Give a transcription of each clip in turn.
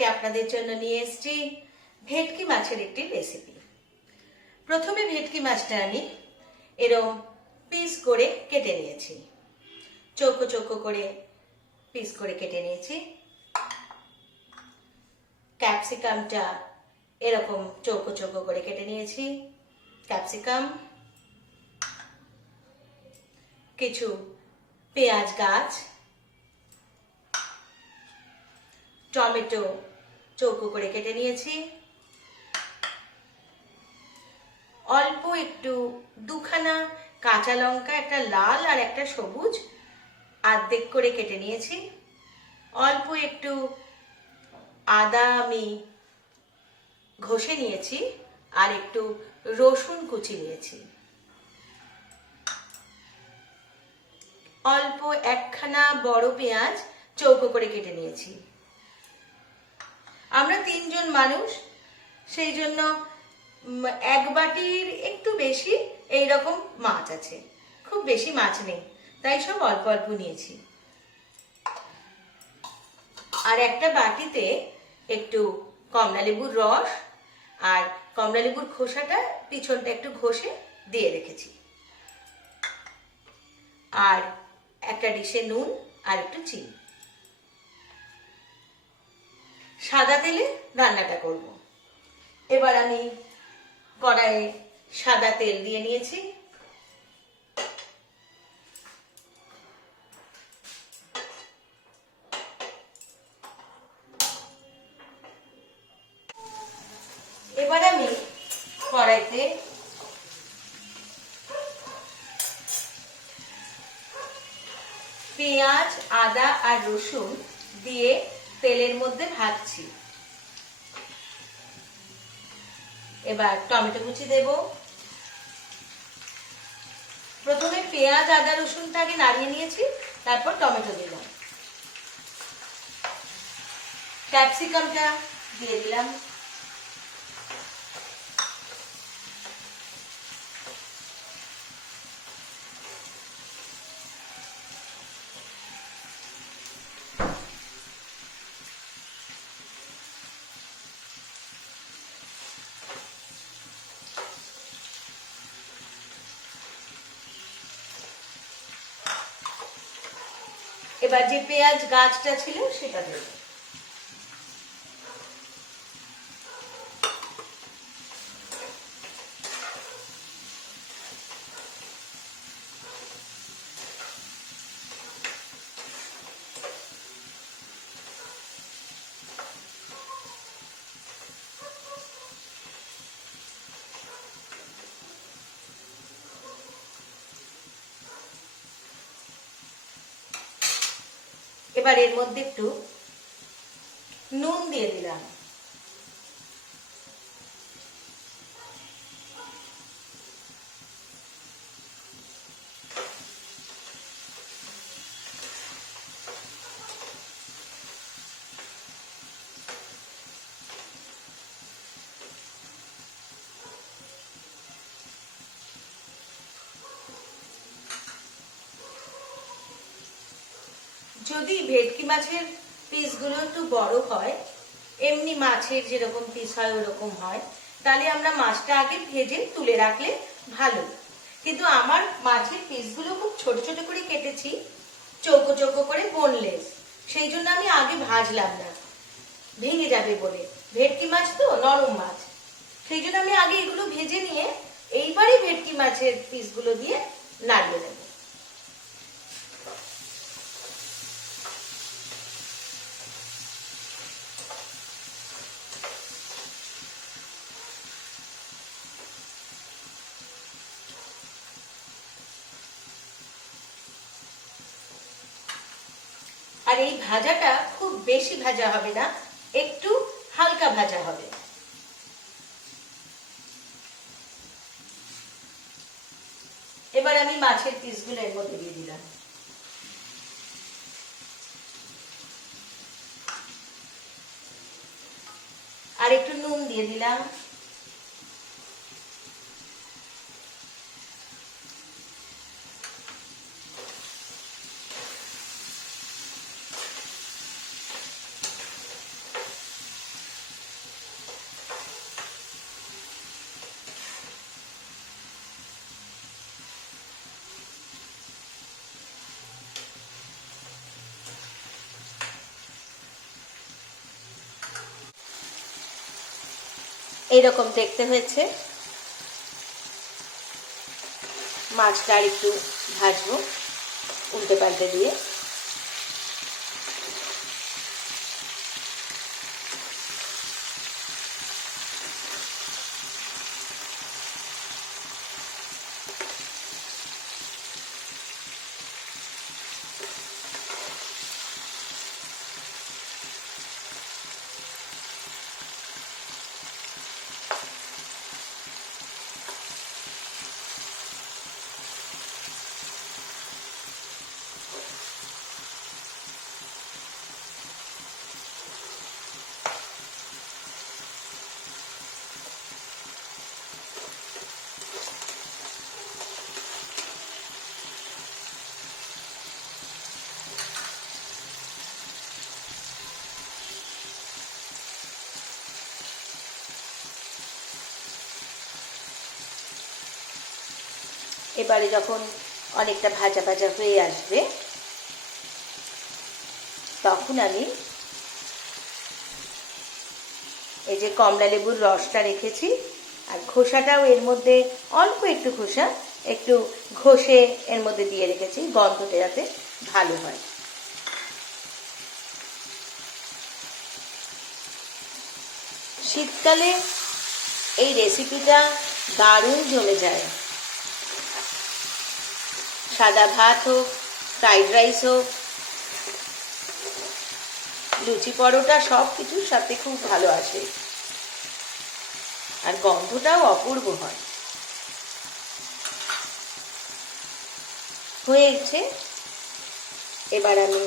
আজকে আপনাদের জন্য নিয়ে এসেছি ভেটকি মাছের একটি রেসিপি প্রথমে ভেটকি মাছটা আমি এরম পিস করে কেটে নিয়েছি। চৌকো চৌকো করে পিস করে কেটে নিয়েছি। ক্যাপসিকামটা এরকম চৌকো চৌকো করে কেটে নিয়েছি। ক্যাপসিকাম কিছু পেঁয়াজ গাছ, টমেটো চৌকো করে কেটে নিয়েছি। অল্প একটু দুখানা কাঁচা লঙ্কা, একটা লাল আর একটা সবুজ আর্ধেক করে কেটে নিয়েছি। অল্প একটু আদা আমি ঘষে নিয়েছি আর একটু রসুন কুচি নিয়েছি। অল্প একখানা বড় পেঁয়াজ চৌকো করে কেটে নিয়েছি। আমরা তিনজন মানুষ, সেই জন্য এক বাটির একটু বেশি এই রকম মাছ আছে। খুব বেশি মাছ নেই, তাই সব অল্প অল্প নিয়েছি। আর একটা বাটিতে একটু কমলা লেবুর রস আর কমলা লেবুর খোসাটা পিছনটা একটু ঘষে দিয়ে রেখেছি। আর একটা ডিশে নুন আর একটু চিনি। সাদা তেলে রান্নাটা করব। এবার আমি কড়াইয়ে সাদা তেল দিয়ে নিয়েছি। এবার আমি কড়াইতে পেঁয়াজ, আদা আর রসুন দিয়ে তেলের মধ্যে ভাজছি। এবার টমেটো কুচি দেব। প্রথমে পেঁয়াজ, আদা রসুনটাকে নাড়িয়ে নিয়েছি, তারপর টমেটো দিলাম ক্যাপসিকামটা দিয়ে দিলাম। এবার যে পেঁয়াজ গাছটা ছিল সেটা দেব। এবার এর মধ্যে একটু নুন দিয়ে দিলাম। যদি ভেটকি মাছের পিসগুলো একটু বড় হয়, এমনি মাছের যেরকম পিস হয়, ওরকম হয়, তাহলে আমরা মাছটা আগে ভেজে তুলে রাখলে ভালো। কিন্তু আমার মাছের পিসগুলো খুব ছোট ছোট করে কেটেছি, চৌকো চৌকো করে বোনলেস সেই জন্য আমি আগে ভাজলাম না। ভেঙে যাবে বলে। ভেটকি মাছ তো, নরম মাছ। সেই জন্য আমি আগে এগুলো ভেজে নিয়ে এইবারে ভেটকি মাছের পিসগুলো দিয়ে নাড়িয়ে দেবো আর এই ভাজাটা খুব বেশি ভাজা হবে না, একটু হালকা ভাজা হবে। এবার আমি মাছের পিসগুলো এর মধ্যে দিয়ে দিলাম। আর একটু নুন দিয়ে দিলাম। এইরকম দেখতে হয়েছে। মাছটা আর একটু ভাজবো উল্টে পাল্টে দিয়ে। এবারে যখন অনেকটা ভাজা ভাজা হয়ে আসবে, তখন আমি এই যে কমলা লেবুর রসটা রেখেছি, আর খোসাটাও এর মধ্যে অল্প একটু খোসা, একটু ঘষে এর মধ্যে দিয়ে রেখেছি, গন্ধটা যাতে ভালো হয়। শীতকালে এই রেসিপিটা দারুণ জমে যায়। সাদা ভাত হোক, ফ্রাইড রাইস হোক, লুচি পরোটা সব কিছুর সাথে খুব ভালো আসে। আর গন্ধটাও অপূর্ব হয়। হয়েছে এবার আমি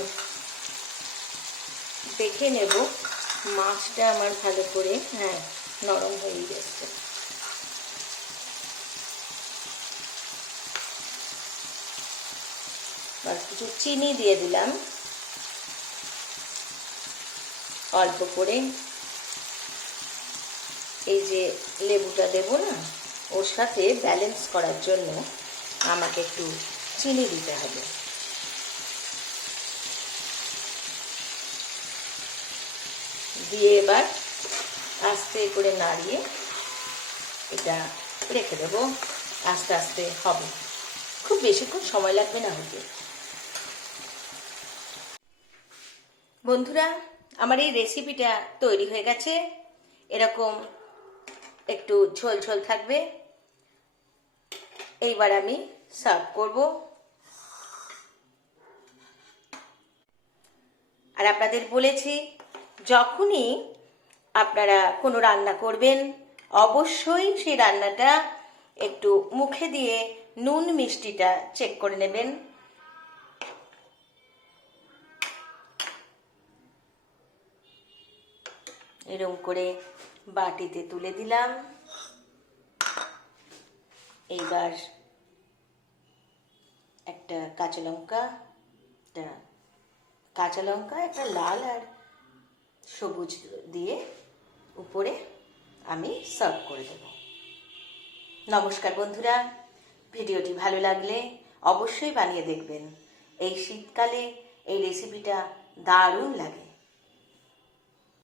দেখে নেব মাছটা আমার ভালো করে হ্যাঁ নরম হয়ে গেছে। কিছু চিনি দিয়ে দিলাম। অল্প করে। এই যে লেবুটা দেব না, ওর সাথে ব্যালেন্স করার জন্য আমাকে একটু চিনি দিতে হবে। দিয়ে এবার আস্তে করে নাড়িয়ে এটা রেখে দেবো। আস্তে আস্তে হবে। খুব বেশিক্ষণ সময় লাগবে না হতে। বন্ধুরা, আমার এই রেসিপিটা তৈরি হয়ে গেছে। এরকম একটু ঝোল ঝোল থাকবে। এইবার আমি সার্ভ করব। আর আপনাদের বলেছি, যখনই আপনারা কোনো রান্না করবেন, অবশ্যই সেই রান্নাটা একটু মুখে দিয়ে নুন মিষ্টিটা চেক করে নেবেন। এরকম করে বাটিতে তুলে দিলাম। এইবার একটা কাঁচা লঙ্কা কাঁচা লঙ্কা, একটা লাল আর সবুজ দিয়ে উপরে আমি সার্ভ করে দেব। নমস্কার বন্ধুরা, ভিডিওটি ভালো লাগলে অবশ্যই বানিয়ে দেখবেন। এই শীতকালে এই রেসিপিটা দারুণ লাগে।